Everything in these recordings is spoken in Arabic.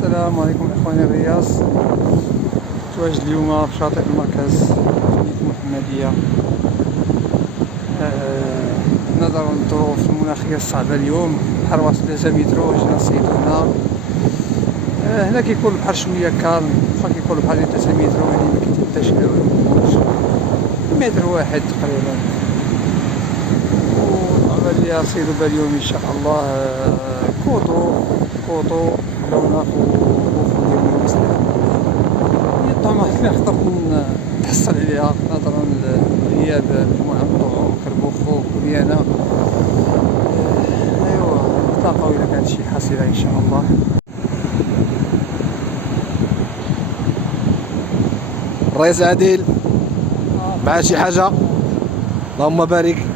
السلام عليكم اخواني الرياض. متواجد اليوم في شاطئ المركز مدينة المحمدية. نظرا للظروف المناخية الصعبة اليوم، البحر واصل 3 متر. جينا نصيدو هنا كيكون البحر شوية كالم، واخا كيكون البحر 3 متر يعني مكيتبداش الموج متر واحد تقريبا. والعملية نصيدو اليوم ان شاء الله كوطو لوناق وخو ديال المسلم. هي الطعمة اللي خطرت نتحصل عليها نظرا لغياب مجموعة من الطعوم كالبوخو كوليانا. ايوا نتلاقاو الا كانت شي حصيلة ان شاء الله. الرئيس عادل مع شي حاجة، اللهم بارك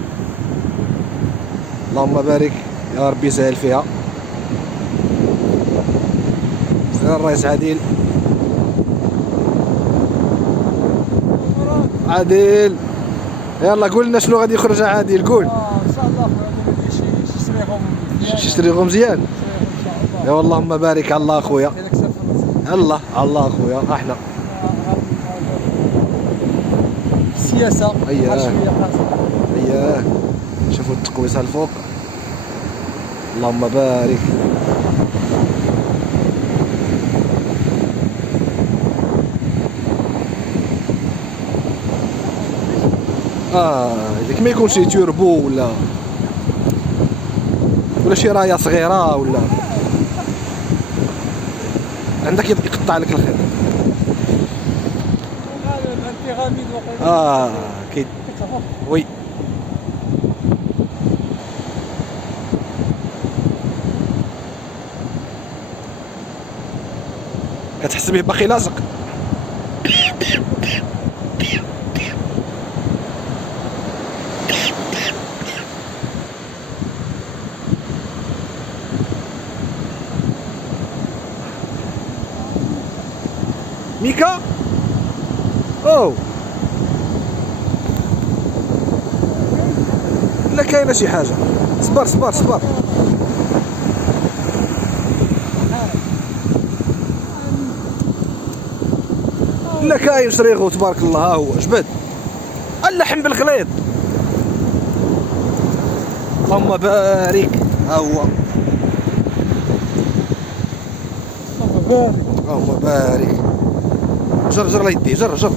اللهم بارك يا ربي يسهل فيها. سير الرئيس عادل عادل، يلا قول لنا شنو غادي يخرج عادل، قول. ان شاء الله غادي شي شريغو مزيان ان شاء الله. يا اللهم بارك على الله اخويا، الله على الله اخويا. احنا السياسة اياه شوفوا التقويسه الفوق، اللهم بارك. اذا ما يكون شي توربو ولا شي رايه صغيره ولا عندك يقطع لك الخيط. كي وي كتحس به باقي لاصق. ميكا لا كاينه شي حاجه. صبر لا كاين شريغو تبارك الله. ها هو جبد اللحم بالخليط، اللهم بارك. ها هو اللهم بارك. جر لا يدي، جر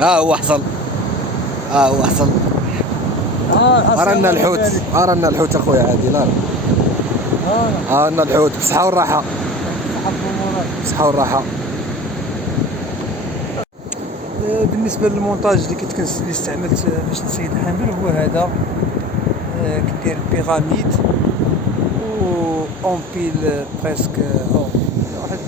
ها هو حصل رانا الحوت اخويا عادل. رانا الحوت بالصحة والراحة. بالنسبه للمونتاج اللي استعملت باش نصيد الحمل هو هذا. كدير بيراميد و اونبيل بريسك واحد